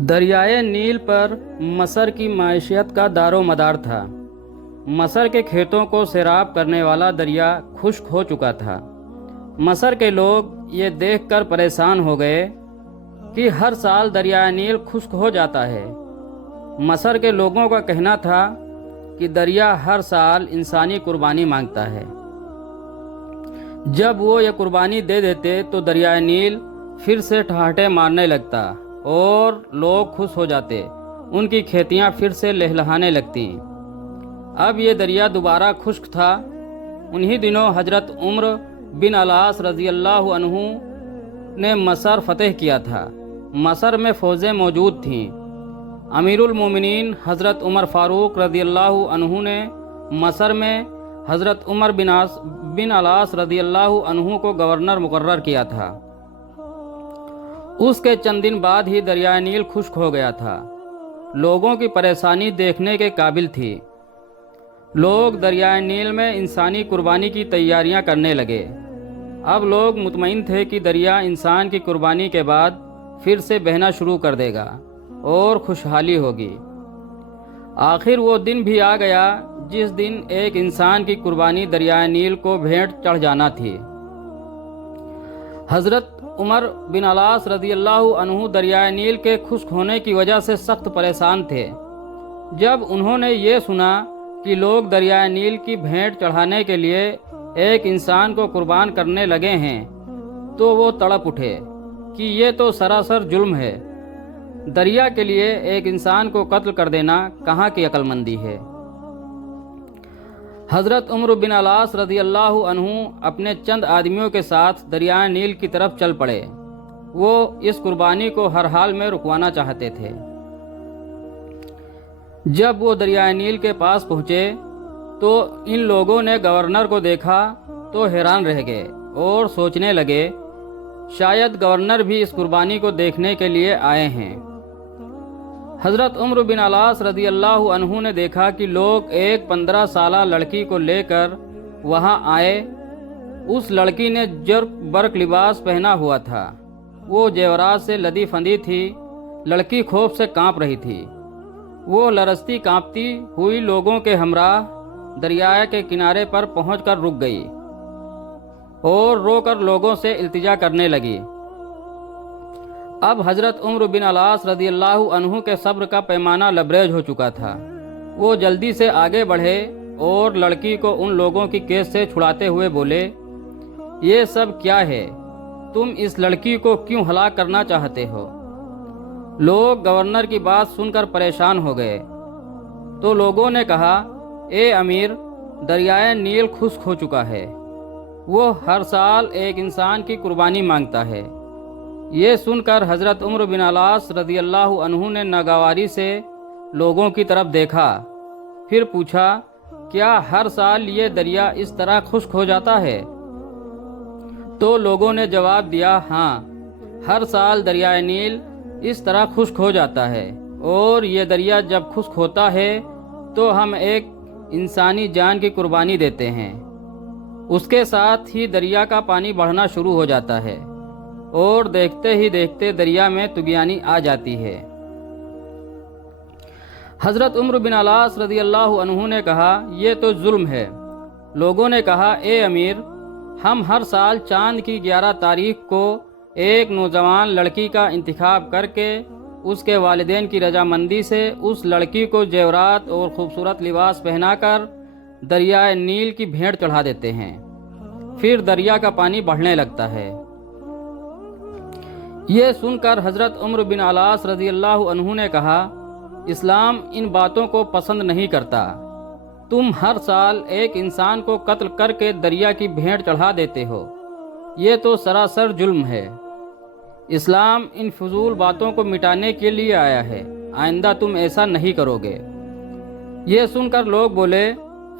दरियाए नील पर मसर की माइशियत का दारो मदार था। मसर के खेतों को सैराब करने वाला दरिया खुश्क हो चुका था। मसर के लोग ये देखकर परेशान हो गए कि हर साल दरियाए नील खुश्क हो जाता है। मसर के लोगों का कहना था कि दरिया हर साल इंसानी कुर्बानी मांगता है। जब वो ये कुर्बानी दे देते तो दरियाए नील फिर से ठहाठे मारने लगता और लोग खुश हो जाते। उनकी खेतियां फिर से लहलहाने लगती। अब ये दरिया दोबारा खुश्क था। उन्हीं दिनों हजरत उम्र बिन अलास रज़ी अल्लाह अन्हु ने मसर फतेह किया था। मसर में फ़ौजें मौजूद थीं। अमीरुल मोमिनीन हज़रत उमर फ़ारूक रज़ी अल्लाह अन्हु ने मसर में हज़रत उमर बिन अलास रज़ी अल्लाह अन्हु को गवर्नर मुकर्रर किया था। उसके चंद दिन बाद ही दरियाए नील खुश्क हो गया था। लोगों की परेशानी देखने के काबिल थी। लोग दरियाए नील में इंसानी कुर्बानी की तैयारियां करने लगे। अब लोग मुतमईन थे कि दरिया इंसान की कुर्बानी के बाद फिर से बहना शुरू कर देगा और खुशहाली होगी। आखिर वो दिन भी आ गया जिस दिन एक इंसान की कुर्बानी दरियाए नील को भेंट चढ़ जाना थी। हज़रत उमर बिन अलास रज़ी अल्लाह अन्हु दरियाए नील के खुश्क होने की वजह से सख्त परेशान थे। जब उन्होंने ये सुना कि लोग दरियाए नील की भेंट चढ़ाने के लिए एक इंसान को कुर्बान करने लगे हैं तो वो तड़प उठे कि ये तो सरासर जुल्म है। दरिया के लिए एक इंसान को कत्ल कर देना कहाँ की अक्लमंदी है। हज़रत उम्र बिन अलास रज़ी अल्लाह अन्हु अपने चंद आदमियों के साथ दरियाए नील की तरफ चल पड़े। वो इस कुर्बानी को हर हाल में रुकवाना चाहते थे। जब वो दरियाए नील के पास पहुँचे तो इन लोगों ने गवर्नर को देखा तो हैरान रह गए और सोचने लगे शायद गवर्नर भी इस कुर्बानी को देखने के लिए आए हैं। हज़रत उम्र बिन अलास रज़ी अल्लाह अन्हु ने देखा कि लोग एक 15 साला लड़की को लेकर वहां आए। उस लड़की ने जर्क बर्क लिबास पहना हुआ था। वो जेवरात से लदी फंदी थी। लड़की खौफ से कांप रही थी। वो लरजती कांपती हुई लोगों के हमराह दरिया के किनारे पर पहुंचकर रुक गई और रोकर लोगों से इल्तिजा करने लगी। अब हज़रत उम्र बिन अलास रज़ी अल्लाह अन्हु के सब्र का पैमाना लबरेज हो चुका था। वो जल्दी से आगे बढ़े और लड़की को उन लोगों की केस से छुड़ाते हुए बोले, ये सब क्या है? तुम इस लड़की को क्यों हलाक करना चाहते हो? लोग गवर्नर की बात सुनकर परेशान हो गए तो लोगों ने कहा, ए अमीर, दरियाए नील खुश्क हो चुका है। वो हर साल एक इंसान की कुर्बानी मांगता है। ये सुनकर हज़रत उम्र बिन अलास रज़ी अल्लाह अन्हु ने नागवारी से लोगों की तरफ देखा। फिर पूछा, क्या हर साल ये दरिया इस तरह खुश्क हो जाता है? तो लोगों ने जवाब दिया, हाँ, हर साल दरियाए नील इस तरह खुश्क हो जाता है और ये दरिया जब खुश्क होता है तो हम एक इंसानी जान की कुर्बानी देते हैं। उसके साथ ही दरिया का पानी बढ़ना शुरू हो जाता है और देखते ही देखते दरिया में तुगियानी आ जाती है। हज़रत उम्र बिन अलास रज़ी अल्लाह अन्हु ने कहा, ये तो जुल्म है। लोगों ने कहा, ए अमीर, हम हर साल चांद की 11 तारीख को एक नौजवान लड़की का इंतखाब करके उसके वालिदैन की रजामंदी से उस लड़की को जेवरात और खूबसूरत लिबास पहनाकर दरियाए नील की भेंट चढ़ा देते हैं। फिर दरिया का पानी बढ़ने लगता है। ये सुनकर हज़रत उम्र बिन अलास रज़ी अल्लाह अन्हु ने कहा, इस्लाम इन बातों को पसंद नहीं करता। तुम हर साल एक इंसान को कत्ल करके दरिया की भेंट चढ़ा देते हो। ये तो सरासर जुल्म है। इस्लाम इन फजूल बातों को मिटाने के लिए आया है। आइंदा तुम ऐसा नहीं करोगे। ये सुनकर लोग बोले,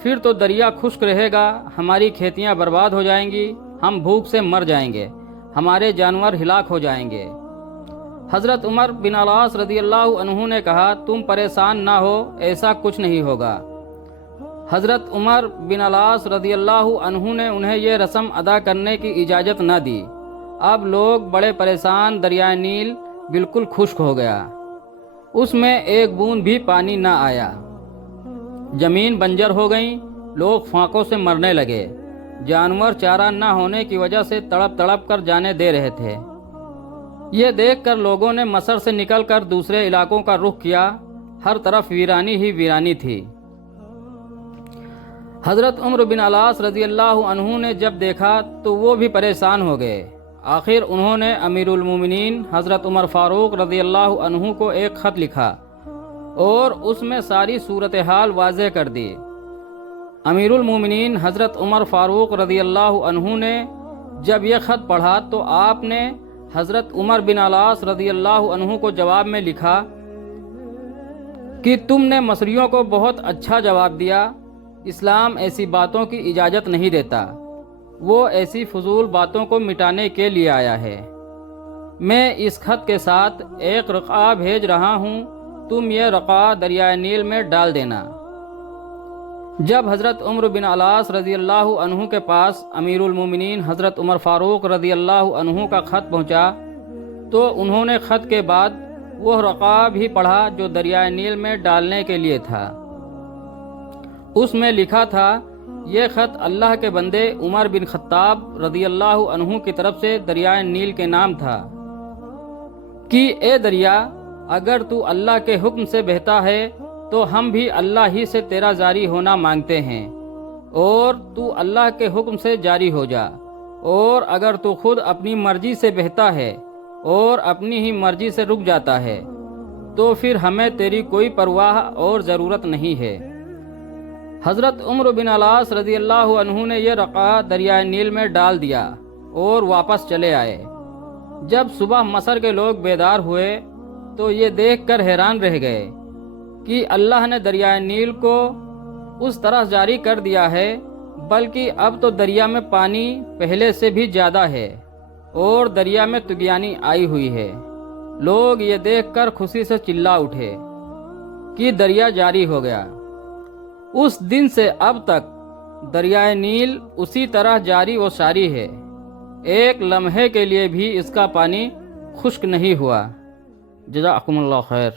फिर तो दरिया खुश्क रहेगा, हमारी खेतियां बर्बाद हो जाएंगी, हम भूख से मर जाएंगे, हमारे जानवर हिलाक हो जाएंगे। हज़रत उमर बिन अलास रज़ी अल्लाह अन्हु ने कहा, तुम परेशान ना हो, ऐसा कुछ नहीं होगा। हज़रत उमर बिन अलास रज़ी अल्लाह अन्हु ने उन्हें यह रस्म अदा करने की इजाज़त न दी। अब लोग बड़े परेशान। दरियाए नील बिल्कुल खुश्क हो गया। اس میں ایک بوند بھی پانی نہ آیا۔ زمین بنجر ہو گئی، لوگ فاقوں سے مرنے لگے، جانور چارہ نہ ہونے کی وجہ سے تڑپ تڑپ کر جانے دے رہے تھے۔ یہ دیکھ کر لوگوں نے مصر سے نکل کر دوسرے علاقوں کا رخ کیا، ہر طرف ویرانی ہی ویرانی تھی۔ حضرت عمرو بن العاص رضی اللہ عنہ نے جب دیکھا تو وہ بھی پریشان ہو گئے۔ آخر انہوں نے امیر المومنین حضرت عمر فاروق رضی اللہ عنہ کو ایک خط لکھا اور اس میں ساری صورتحال واضح کر دی۔ امیر المومنین حضرت عمر فاروق رضی اللہ عنہ نے جب یہ خط پڑھا تو آپ نے حضرت عمر بن العاص رضی اللہ عنہ کو جواب میں لکھا کہ تم نے مصریوں کو بہت اچھا جواب دیا، اسلام ایسی باتوں کی اجازت نہیں دیتا، وہ ایسی فضول باتوں کو مٹانے کے لیے آیا ہے۔ میں اس خط کے ساتھ ایک رقعہ بھیج رہا ہوں، تم یہ رقعہ دریائے نیل میں ڈال دینا۔ جب حضرت عمر بن العاص رضی اللہ عنہ کے پاس امیر المومنین حضرت عمر فاروق رضی اللہ عنہ کا خط پہنچا تو انہوں نے خط کے بعد وہ رقعہ بھی پڑھا جو دریائے نیل میں ڈالنے کے لیے تھا۔ اس میں لکھا تھا، یہ خط اللہ کے بندے عمر بن خطاب رضی اللہ عنہ کی طرف سے دریائے نیل کے نام تھا کہ اے دریا، اگر تو اللہ کے حکم سے بہتا ہے تو ہم بھی اللہ ہی سے تیرا جاری ہونا مانگتے ہیں، اور تو اللہ کے حکم سے جاری ہو جا، اور اگر تو خود اپنی مرضی سے بہتا ہے اور اپنی ہی مرضی سے رک جاتا ہے تو پھر ہمیں تیری کوئی پرواہ اور ضرورت نہیں ہے۔ حضرت عمر بن العاص رضی اللہ عنہ نے یہ رقعہ دریائے نیل میں ڈال دیا اور واپس چلے آئے۔ جب صبح مصر کے لوگ بیدار ہوئے تو یہ دیکھ کر حیران رہ گئے کہ اللہ نے دریائے نیل کو اس طرح جاری کر دیا ہے، بلکہ اب تو دریا میں پانی پہلے سے بھی زیادہ ہے اور دریا میں طغیانی آئی ہوئی ہے۔ لوگ یہ دیکھ کر خوشی سے چلا اٹھے کہ دریا جاری ہو گیا۔ اس دن سے اب تک دریائے نیل اسی طرح جاری و ساری ہے، ایک لمحے کے لیے بھی اس کا پانی خشک نہیں ہوا۔ جزاکم اللہ خیر۔